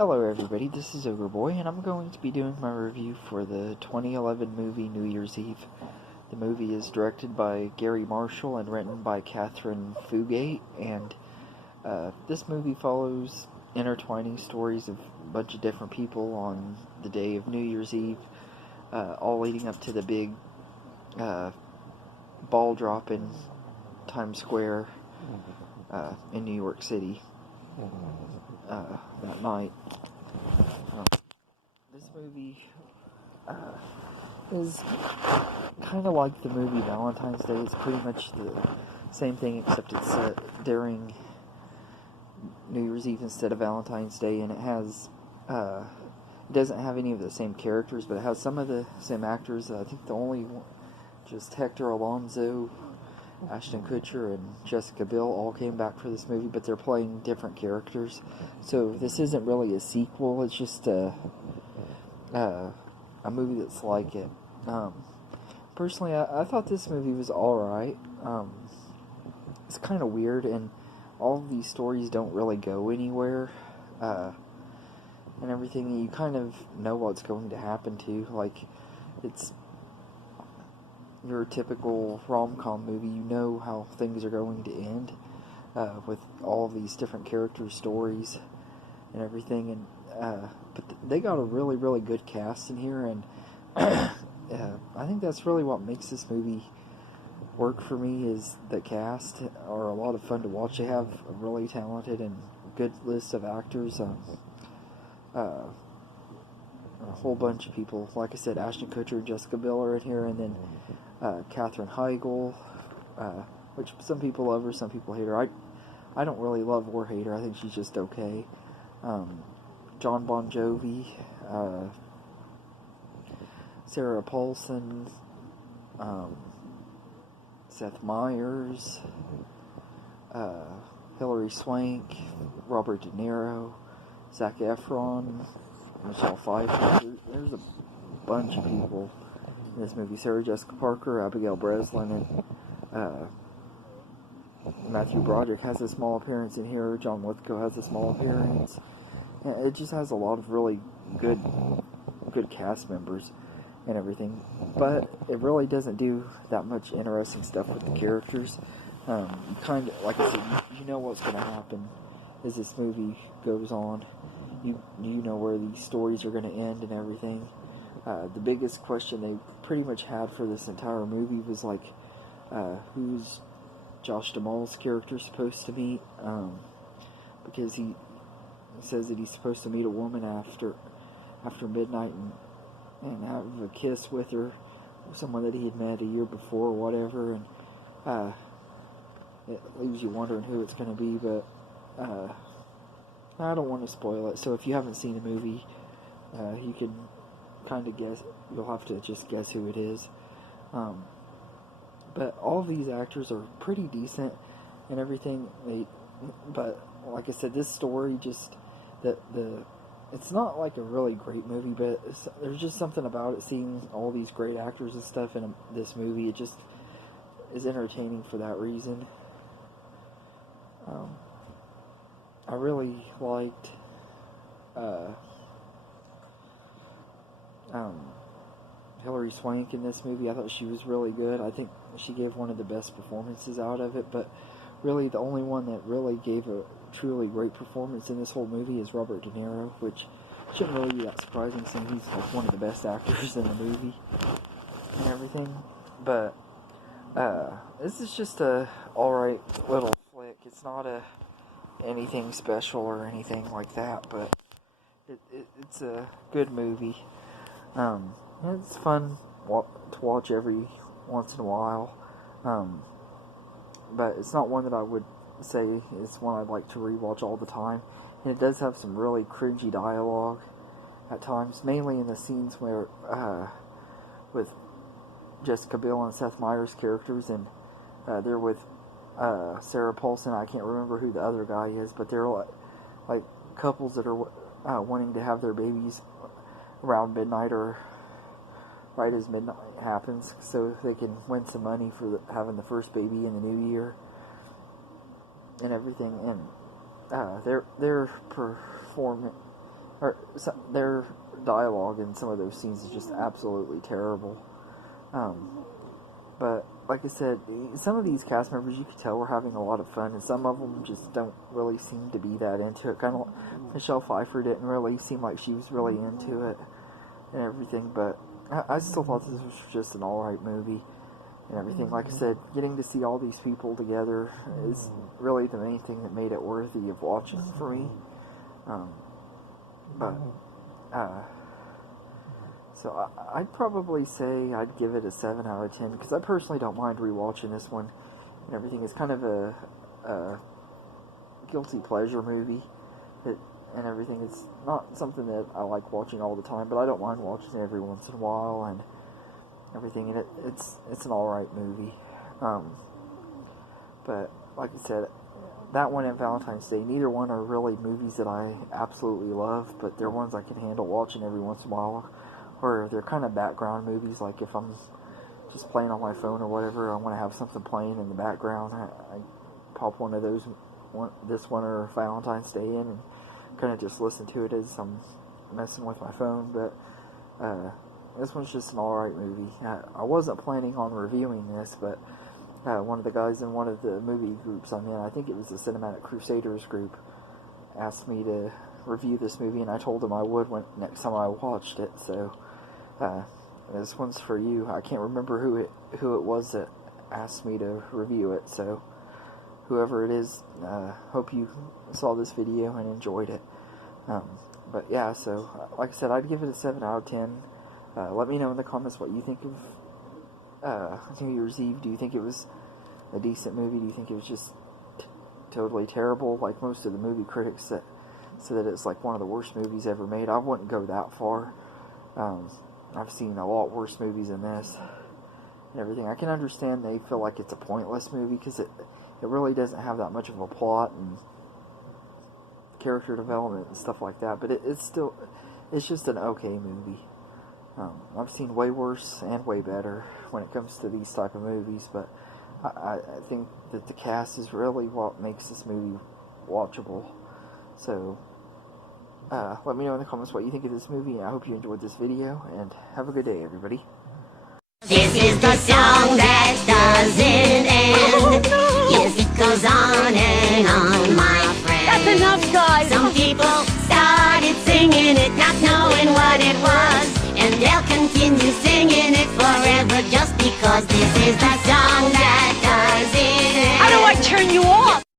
Hello everybody, this is Ogre and I'm going to be doing my review for the 2011 movie New Year's Eve. The movie is directed by Gary Marshall and written by Catherine Fugate, and this movie follows intertwining stories of a bunch of different people on the day of New Year's Eve, all leading up to the big ball drop in Times Square in New York City. That night. This movie is kind of like the movie Valentine's Day. It's pretty much the same thing, except it's set during New Year's Eve instead of Valentine's Day, and it doesn't have any of the same characters, but it has some of the same actors. I think the only one, just Hector Alonso, Ashton Kutcher, and Jessica Biel all came back for this movie, but they're playing different characters. So this isn't really a sequel, it's just a movie that's like it. Personally, I thought this movie was alright. It's kind of weird, and all of these stories don't really go anywhere, and everything. You kind of know what's going to happen to. Like, it's your typical rom-com movie. You know how things are going to end, with all of these different character stories and everything, and but they got a really, really good cast in here, and I think that's really what makes this movie work for me, is the cast are a lot of fun to watch. They have a really talented and good list of actors, a whole bunch of people. Like I said, Ashton Kutcher and Jessica Biel are in here, and then Katherine Heigl, which some people love her, some people hate her. I don't really love or hate her. I think she's just okay. John Bon Jovi, Sarah Paulson, Seth Meyers, Hilary Swank, Robert De Niro, Zac Efron, Michelle Pfeiffer. There's a bunch of people in this movie. Sarah Jessica Parker, Abigail Breslin, and Matthew Broderick has a small appearance in here. John Lithgow has a small appearance. And it just has a lot of really good cast members and everything, but it really doesn't do that much interesting stuff with the characters. Kind of, like I said, you know what's going to happen as this movie goes on. You know where these stories are going to end and everything. The biggest question they pretty much had for this entire movie was like, who's Josh Duhamel's character supposed to meet? Because he says that he's supposed to meet a woman after midnight and have a kiss with her, someone that he had met a year before or whatever, and it leaves you wondering who it's going to be, but I don't want to spoil it. So if you haven't seen the movie, you can kind of guess. You'll have to just guess who it is. But all of these actors are pretty decent and everything. But like I said, this story just it's not like a really great movie, but there's just something about it. Seeing all these great actors and stuff in this movie, it just is entertaining for that reason. I really liked Hilary Swank in this movie. I thought she was really good. I think she gave one of the best performances out of it, but really the only one that really gave a truly great performance in this whole movie is Robert De Niro, which shouldn't really be that surprising since he's like one of the best actors in the movie and everything. But this is just a alright little flick. It's not anything special or anything like that, but it's a good movie. It's fun to watch every once in a while, but it's not one that I would say is one I'd like to rewatch all the time. And it does have some really cringy dialogue at times, mainly in the scenes where with Jessica Biel and Seth Meyers' characters, and they're with Sarah Paulson. I can't remember who the other guy is, but they're like couples that are wanting to have their babies around midnight or right as midnight happens, so they can win some money for having the first baby in the new year and everything. And their performance their dialogue in some of those scenes is just absolutely terrible. But like I said, some of these cast members you could tell were having a lot of fun, and some of them just don't really seem to be that into it. Kind of like Michelle Pfeiffer didn't really seem like she was really into it and everything, but I still thought this was just an alright movie and everything. Like I said, getting to see all these people together is really the main thing that made it worthy of watching for me. So I'd probably say I'd give it a 7 out of 10, because I personally don't mind rewatching this one and everything. It's kind of a guilty pleasure movie and everything. It's not something that I like watching all the time, but I don't mind watching it every once in a while and everything. And it's an alright movie. But like I said, that one and Valentine's Day, neither one are really movies that I absolutely love, but they're ones I can handle watching every once in a while, or they're kind of background movies. Like if I'm just playing on my phone or whatever, I want to have something playing in the background, I pop one of those, this one or Valentine's Day in, and kind of just listen to it as I'm messing with my phone. But this one's just an alright movie. I wasn't planning on reviewing this, but one of the guys in one of the movie groups I'm in, I think it was the Cinematic Crusaders group, asked me to review this movie, and I told him I would next time I watched it. So this one's for you. I can't remember who it was that asked me to review it, so whoever it is, hope you saw this video and enjoyed it. But yeah, so like I said, I'd give it a 7 out of 10. Let me know in the comments what you think of New Year's Eve. Do you think it was a decent movie? Do you think it was just totally terrible, like most of the movie critics that say that it's like one of the worst movies ever made? I wouldn't go that far. I've seen a lot worse movies than this and everything. I can understand they feel like it's a pointless movie, because it really doesn't have that much of a plot and character development and stuff like that, but it's just an okay movie. I've seen way worse and way better when it comes to these type of movies, but I think that the cast is really what makes this movie watchable. So let me know in the comments what you think of this movie, and I hope you enjoyed this video, and have a good day, everybody. This is the song that doesn't end. Oh, no. Yes, it goes on and on, my friend. That's enough, guys. Some people started singing it, not knowing what it was, and they'll continue singing it forever just because this is the song that doesn't end. How do I turn you off?